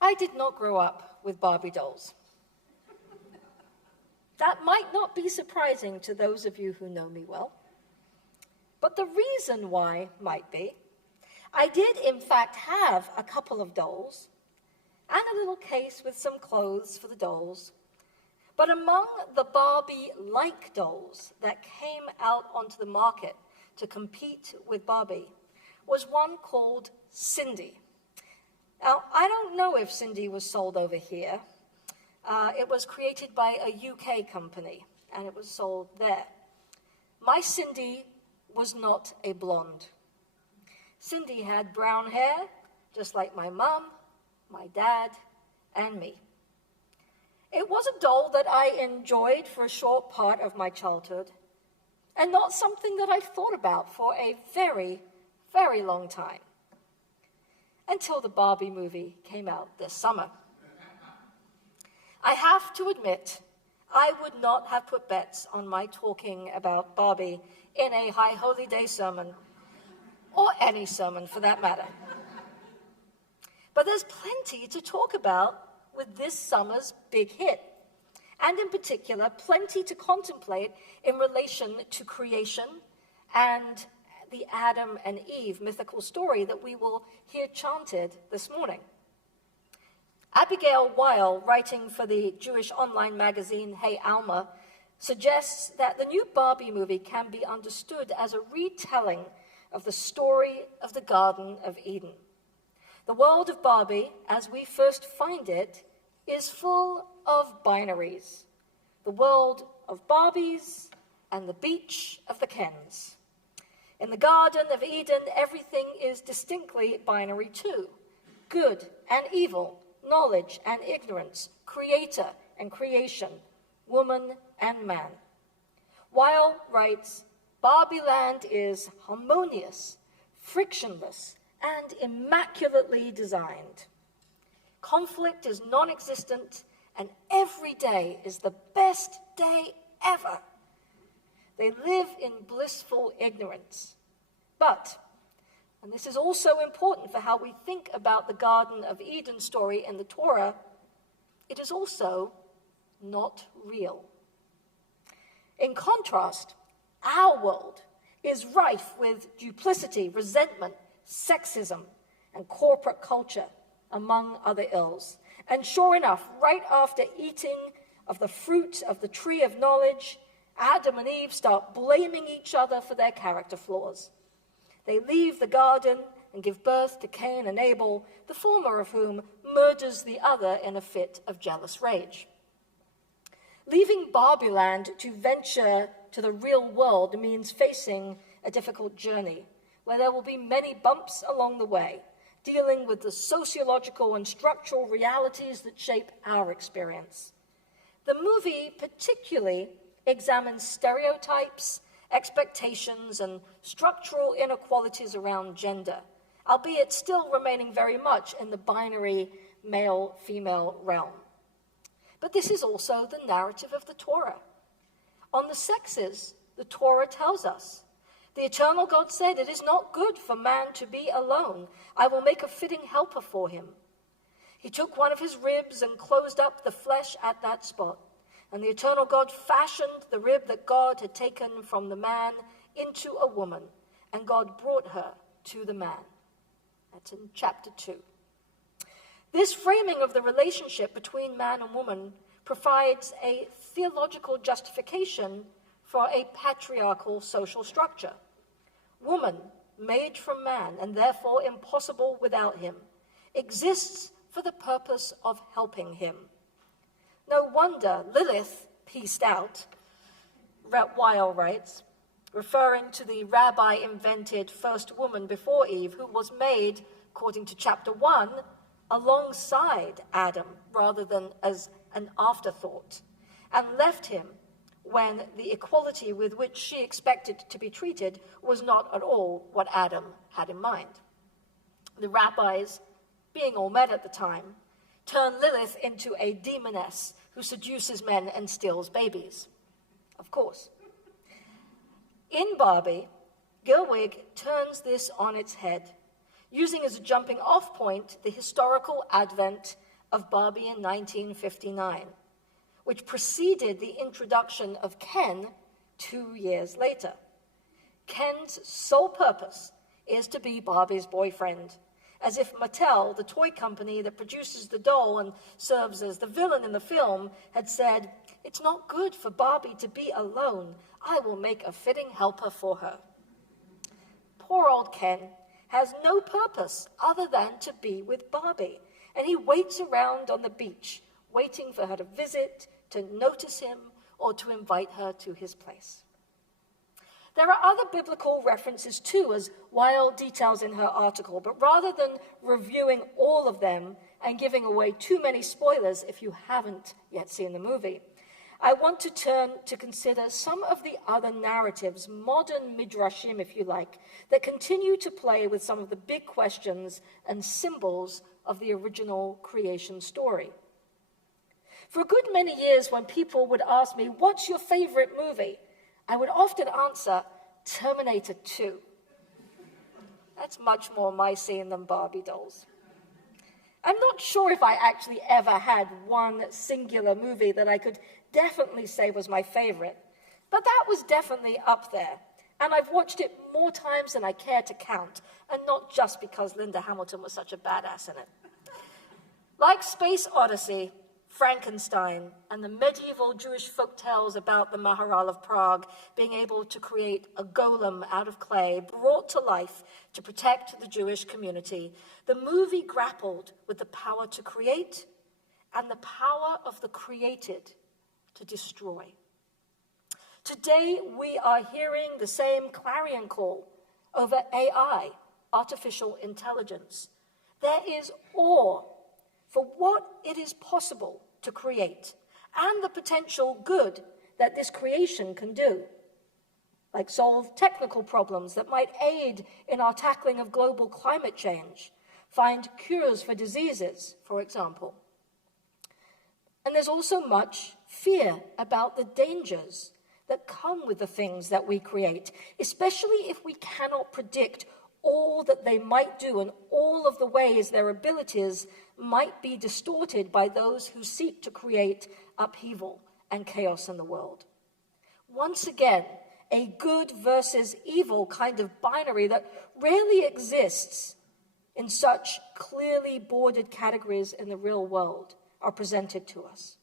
I did not grow up with Barbie dolls. That might not be surprising to those of you who know me well. But the reason why might be, I did in fact have a couple of dolls and a little case with some clothes for the dolls. But among the Barbie-like dolls that came out onto the market to compete with Barbie was one called Cindy. Now, I don't know if Cindy was sold over here. It was created by a UK company, and it was sold there. My Cindy was not a blonde. Cindy had brown hair, just like my mum, my dad, and me. It was a doll that I enjoyed for a short part of my childhood, and not something that I thought about for a very, very long time, until the Barbie movie came out this summer. I have to admit, I would not have put bets on my talking about Barbie in a High Holy Day sermon, or any sermon for that matter. But there's plenty to talk about with this summer's big hit, and in particular, plenty to contemplate in relation to creation and the Adam and Eve mythical story that we will hear chanted this morning. Abigail Weil, writing for the Jewish online magazine Hey Alma, suggests that the new Barbie movie can be understood as a retelling of the story of the Garden of Eden. The world of Barbie, as we first find it, is full of binaries. The world of Barbies and the beach of the Kens. In the Garden of Eden, everything is distinctly binary too. Good and evil, knowledge and ignorance, creator and creation, woman and man. Weil writes, Barbie Land is harmonious, frictionless, and immaculately designed. Conflict is non-existent, and every day is the best day ever. They live in blissful ignorance. But, and this is also important for how we think about the Garden of Eden story in the Torah, it is also not real. In contrast, our world is rife with duplicity, resentment, sexism, and corporate culture, among other ills. And sure enough, right after eating of the fruit of the tree of knowledge, Adam and Eve start blaming each other for their character flaws. They leave the garden and give birth to Cain and Abel, the former of whom murders the other in a fit of jealous rage. Leaving Barbie Land to venture to the real world means facing a difficult journey, where there will be many bumps along the way, dealing with the sociological and structural realities that shape our experience. The movie particularly examines stereotypes, expectations, and structural inequalities around gender, albeit still remaining very much in the binary male-female realm. But this is also the narrative of the Torah. On the sexes, the Torah tells us, the eternal God said, "It is not good for man to be alone. I will make a fitting helper for him." He took one of his ribs and closed up the flesh at that spot. And the eternal God fashioned the rib that God had taken from the man into a woman, and God brought her to the man. That's in chapter 2. This framing of the relationship between man and woman provides a theological justification for a patriarchal social structure. Woman, made from man and therefore impossible without him, exists for the purpose of helping him. No wonder Lilith pieced out, Weil writes, referring to the rabbi-invented first woman before Eve, who was made, according to chapter 1, alongside Adam rather than as an afterthought, and left him when the equality with which she expected to be treated was not at all what Adam had in mind. The rabbis, being all men at the time, turned Lilith into a demoness who seduces men and steals babies. Of course. In Barbie, Gerwig turns this on its head, using as a jumping-off point the historical advent of Barbie in 1959, which preceded the introduction of Ken 2 years later. Ken's sole purpose is to be Barbie's boyfriend, as if Mattel, the toy company that produces the doll and serves as the villain in the film, had said, "It's not good for Barbie to be alone. I will make a fitting helper for her." Poor old Ken has no purpose other than to be with Barbie, and he waits around on the beach, waiting for her to visit, to notice him, or to invite her to his place. There are other biblical references too, as Weil details in her article, but rather than reviewing all of them and giving away too many spoilers if you haven't yet seen the movie, I want to turn to consider some of the other narratives, modern midrashim if you like, that continue to play with some of the big questions and symbols of the original creation story. For a good many years, when people would ask me, "What's your favorite movie?" I would often answer, "Terminator 2. That's much more my scene than Barbie dolls. I'm not sure if I actually ever had one singular movie that I could definitely say was my favorite, but that was definitely up there, and I've watched it more times than I care to count, and not just because Linda Hamilton was such a badass in it. Like Space Odyssey, Frankenstein, and the medieval Jewish folktales about the Maharal of Prague being able to create a golem out of clay brought to life to protect the Jewish community, the movie grappled with the power to create and the power of the created to destroy. Today, we are hearing the same clarion call over AI, artificial intelligence. There is awe for what it is possible to create and the potential good that this creation can do, like solve technical problems that might aid in our tackling of global climate change, find cures for diseases, for example. And there's also much fear about the dangers that come with the things that we create, especially if we cannot predict all that they might do and all of the ways their abilities might be distorted by those who seek to create upheaval and chaos in the world. Once again, a good versus evil kind of binary that rarely exists in such clearly bordered categories in the real world are presented to us.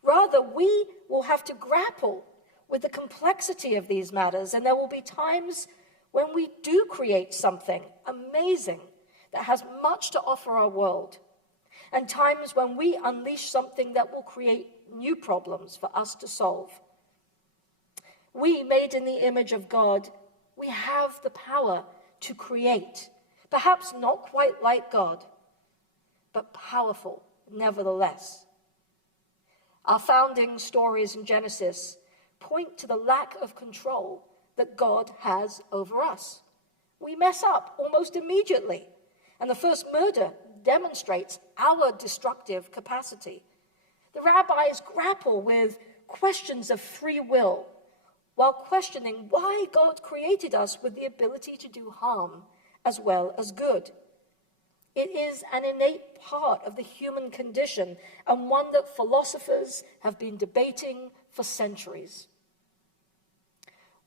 Rather, we will have to grapple with the complexity of these matters, and there will be times when we do create something amazing that has much to offer our world, and times when we unleash something that will create new problems for us to solve. We, made in the image of God, we have the power to create, perhaps not quite like God, but powerful nevertheless. Our founding stories in Genesis point to the lack of control that God has over us. We mess up almost immediately, and the first murder demonstrates our destructive capacity. The rabbis grapple with questions of free will while questioning why God created us with the ability to do harm as well as good. It is an innate part of the human condition, and one that philosophers have been debating for centuries.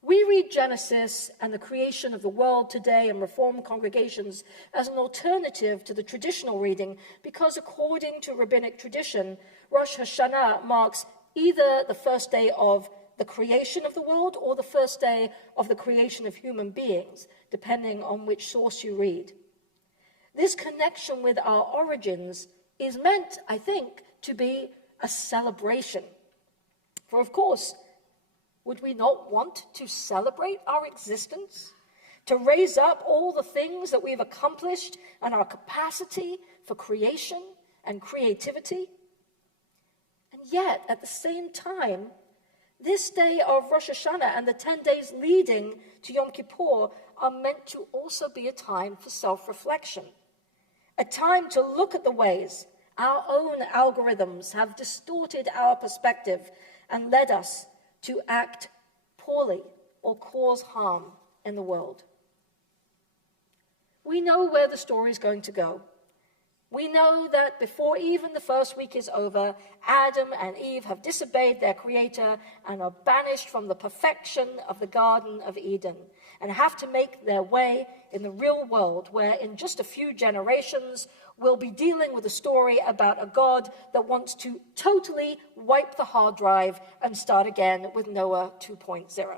We read Genesis and the creation of the world today in Reformed congregations as an alternative to the traditional reading because, according to rabbinic tradition, Rosh Hashanah marks either the first day of the creation of the world or the first day of the creation of human beings, depending on which source you read. This connection with our origins is meant, I think, to be a celebration. For, of course, would we not want to celebrate our existence? To raise up all the things that we've accomplished and our capacity for creation and creativity? And yet, at the same time, this day of Rosh Hashanah and the 10 days leading to Yom Kippur are meant to also be a time for self-reflection, a time to look at the ways our own algorithms have distorted our perspective and led us to act poorly or cause harm in the world. We know where the story is going to go. We know that before even the first week is over, Adam and Eve have disobeyed their Creator and are banished from the perfection of the Garden of Eden and have to make their way in the real world where in just a few generations we'll be dealing with a story about a God that wants to totally wipe the hard drive and start again with Noah 2.0.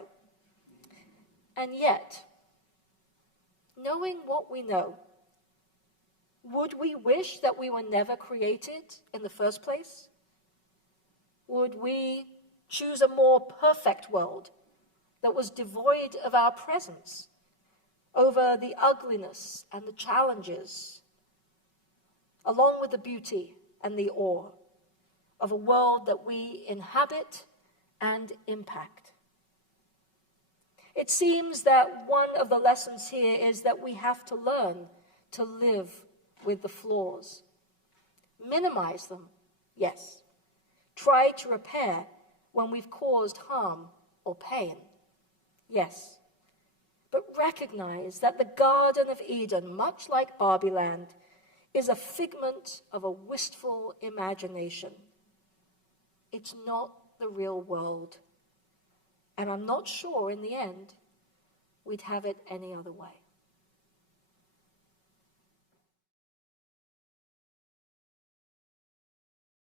And yet, knowing what we know, would we wish that we were never created in the first place? Would we choose a more perfect world that was devoid of our presence over the ugliness and the challenges, along with the beauty and the awe of a world that we inhabit and impact? It seems that one of the lessons here is that we have to learn to live with the flaws. Minimize them, yes. Try to repair when we've caused harm or pain, yes. But recognize that the Garden of Eden, much like Barbie Land, is a figment of a wistful imagination. It's not the real world. And I'm not sure in the end we'd have it any other way.